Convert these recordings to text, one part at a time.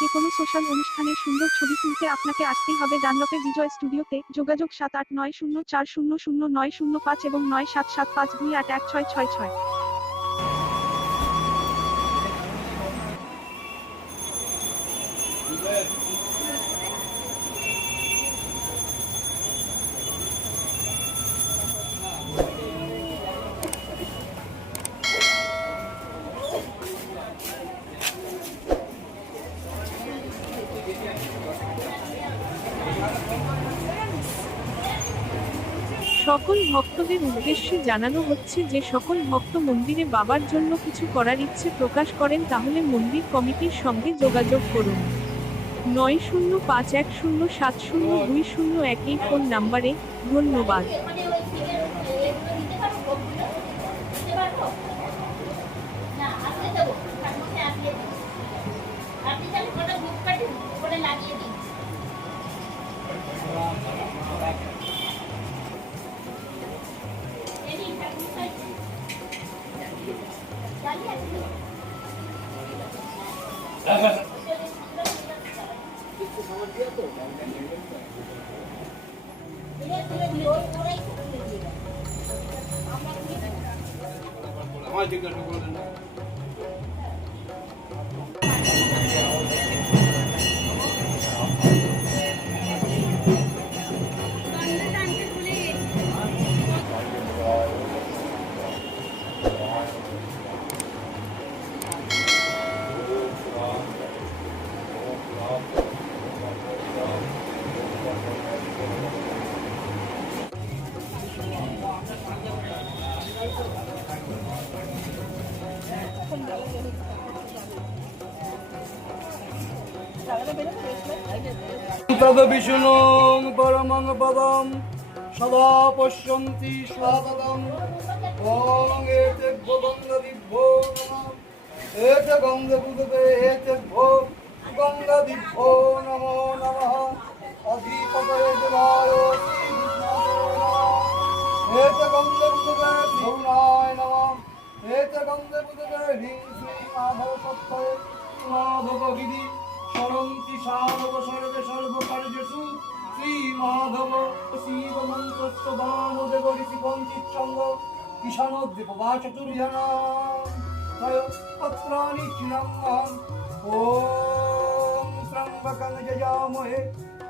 যে কোনো সোশ্যাল অনুষ্ঠানের সুন্দর ছবি তুলতে আপনাকে আসতেই হবে ডানলপে বিজয় স্টুডিওতে। যোগাযোগ 7890400905 এবং 9775281666। সকল ভক্তদের উদ্দেশ্যে জানানো হচ্ছে যে সকল ভক্ত মন্দিরে বাবার জন্য কিছু করার ইচ্ছে প্রকাশ করেন তাহলে মন্দির কমিটির সঙ্গে যোগাযোগ করুন 9051070201 এই ফোন নাম্বারে। ধন্যবাদ। আমার জিজ্ঞাসা করলেন না तद्विष्णु परमं पदं सदा पश्यन्ति स्वागतम् ॐ एतेभ्यो गङ्गदिभ्यो नमः एते गङ्गपुदते एतेभ्यो गङ्गदिभ्यो नमो नमः अधिपतये देवाय एते गङ्गपुदते भुवनाय नमः एते गङ्गपुदते ह्रीं श्रीं माधव सत्तये माधव विधि सरन्ति साधव सर्वे सर्वकार्येषु श्रीमाधव शिव मन्त्रस्य वामदेव ऋषि पञ्चिच्छन्द ईशानोद्दीप वा चतुर्भुजानां पत्राणि चिरं ॐ त्र्यम्बकं यजामहे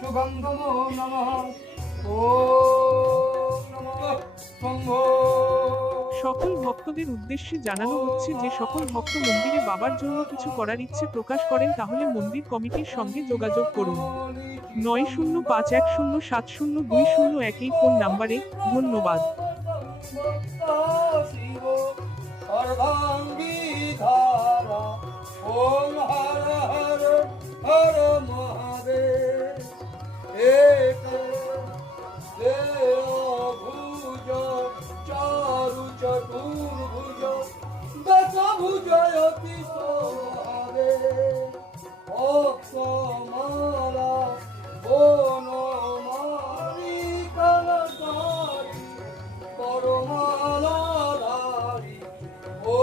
सुगन्धं नमः ॐ नमः शम्भो। সকল ভক্তদের উদ্দেশ্যে জানানো হচ্ছে যে সকল ভক্ত মন্দিরে বাবার জন্য কিছু করার ইচ্ছে প্রকাশ করেন তাহলে মন্দির কমিটির সঙ্গে যোগাযোগ করুন 9051070201 এই ফোন নাম্বারে। ধন্যবাদ। चतुर्भुज दशभुजयति सोहरे भक्तमाला बनमाली कनकारि परमालाधारि ओ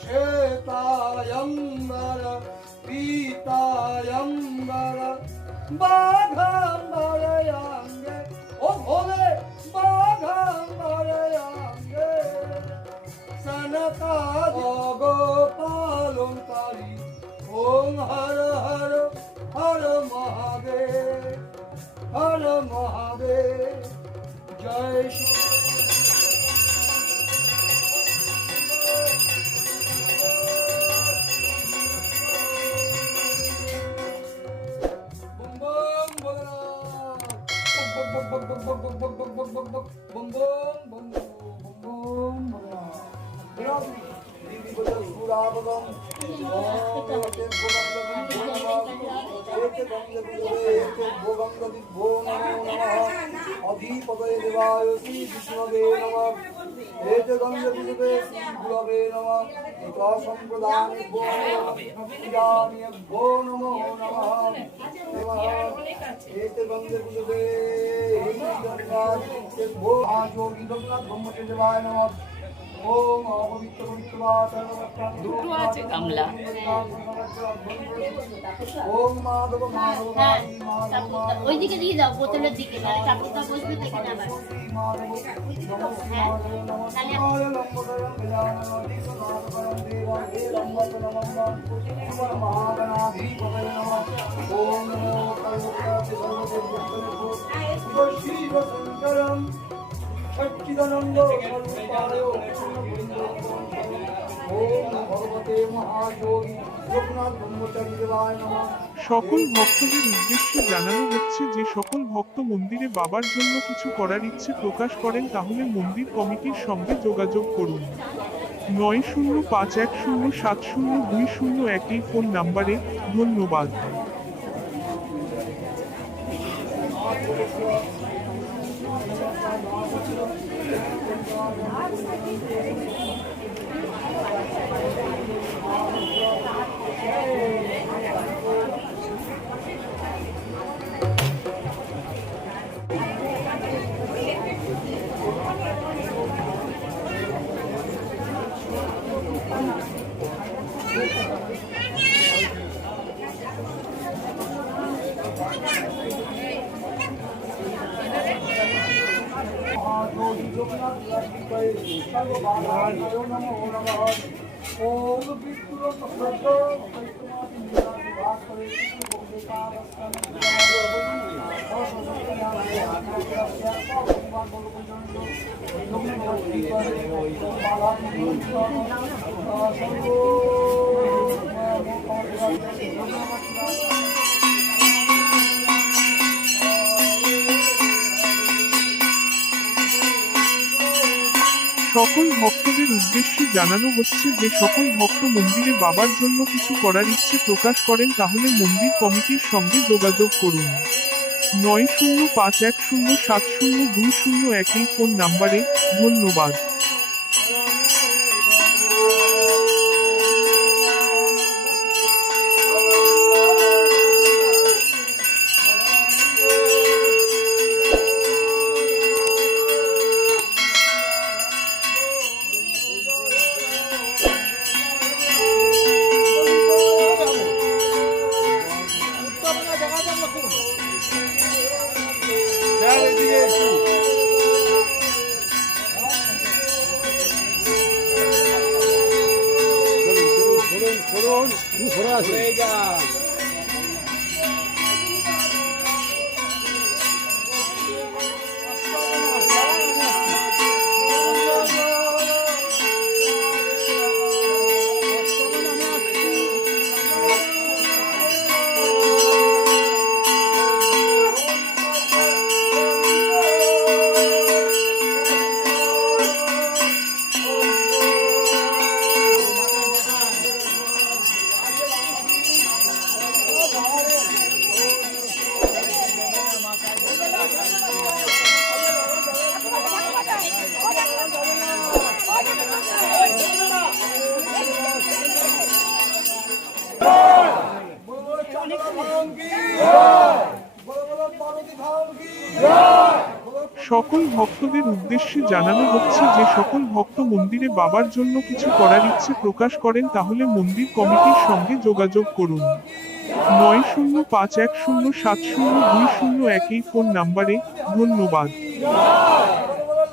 श्वेतायम्बर पीतायम्बर बाघाम्बरयांगे ओ भोले बाघाम्बरयांगे सनका गोपालंकारी ओम हर हर हर महादेव जय श्री अधिपतये देवाय श्री विष्णवे नमः एते गंगपुजते श्री गुरवे नमः इत संप्रदाने भो नमो नमः एते गंगपुजते गंगादिते भो आजोगी गंगा ब्रह्मचे देवाय नमः ओम अपवित्र पवित्र দুটো আছে গামলা। ওম মাধব মাধব হ্যাঁ, ওইদিকে দিয়ে দাও, বোতলের দিকে, মানে ঠাকুরটা বসবে তো এখানে আবার। সচ্চিদানন্দ স্বরূপায় ওম ভগবতে মহাযোগী লোকনাথ ব্রহ্মচারী দেবায় নমঃ। সকল ভক্তদের উদ্দেশ্যে জানানো হচ্ছে যে সকল ভক্ত মন্দিরে বাবার জন্য কিছু করার ইচ্ছে প্রকাশ করেন তাহলে মন্দির কমিটির সঙ্গে যোগাযোগ করুন 9051070201 এই ফোন নাম্বারে। ধন্যবাদ। মহাযোগী লোকনাথ ব্রহ্মচারী সর্ববাধায় নমো নমঃ। ওম বিষ্ণু সহস্র বৈষ্ণব নিবাস করে সকল ভক্তদের উদ্দেশ্যে জানানো হচ্ছে যে সকল ভক্ত মন্দিরে বাবার জন্য কিছু করার ইচ্ছে প্রকাশ করেন তাহলে মন্দির কমিটির সঙ্গে যোগাযোগ করুন 9051070201 এই ফোন নাম্বারে। ধন্যবাদ। সকল ভক্তদের উদ্দেশ্যে জানানো হচ্ছে যে সকল ভক্ত মন্দিরে বাবার জন্য কিছু করার ইচ্ছে প্রকাশ করেন তাহলে মন্দির কমিটির সঙ্গে যোগাযোগ করুন 9051070201 এই ফোন নাম্বারে। ধন্যবাদ।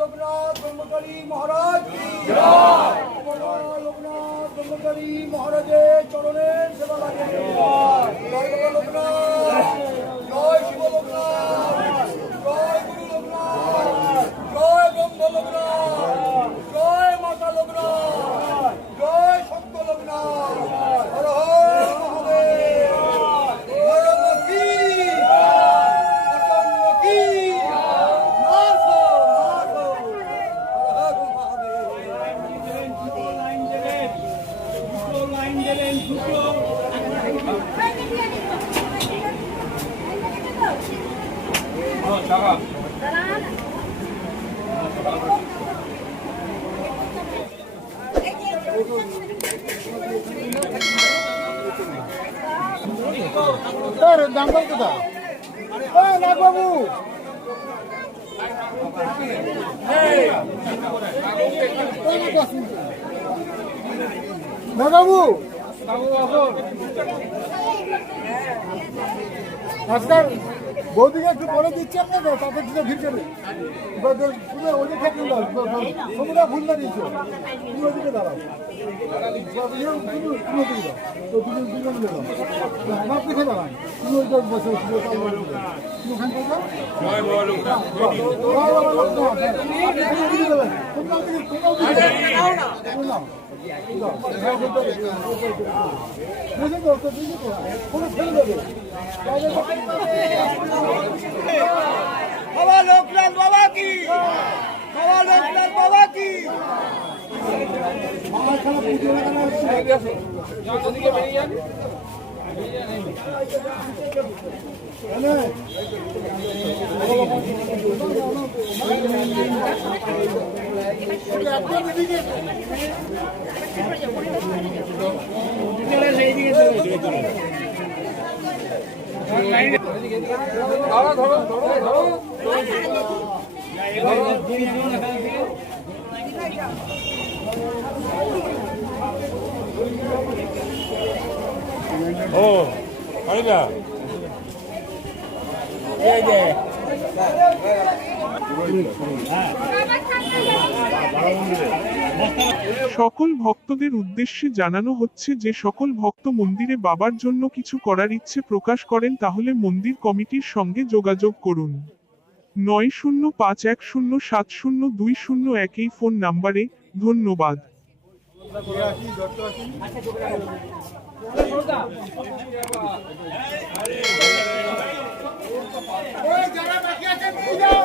লোকনাথ ব্রহ্মচারী মহারাজ লোকনাথ ব্রহ্মচারী মহারাজের চরণের সেবা লাগে। জয় লোকনাথ, জয় শিব লোকনাথ, জয় গুরু লোকনাথ, জয় ব্রহ্ম লোকনাথ, জয় মাতা লোকনাথ, জয় সত্য লোকনাথ। হর হর মহাদেব, হর মতি, প্রসন্ন কি, নাথ নাথ, হর হর দাঙ্গল কোথা নাগবাবু বাবু আজকাল বৌদিকে একটু পরে দিচ্ছে আপনাকে তাদের দিকে ভিড় করে ওদিকে থাকলে তোমরা ভুল না দিচ্ছ তুমি ওদিকে দাঁড়াও তুমি ওদিকে দাও তো তুমি দুজন মিলে দাও আমার পিঠে দাঁড়ান তুমি ওইটা বসে তুমি ওখান থেকে বাবা লোকনাথ বাবা কি বাবা লোকনাথ বাবা কি ও আরেগা এই যে সকল ভক্তদের উদ্দেশ্যে জানানো হচ্ছে যে সকল ভক্ত মন্দিরে বাবার জন্য কিছু করার ইচ্ছে প্রকাশ করেন তাহলে মন্দির কমিটির সঙ্গে যোগাযোগ করুন 9051070201 এই ফোন নাম্বারে। ধন্যবাদ। যারা বাকি আছে নিয়ে যাও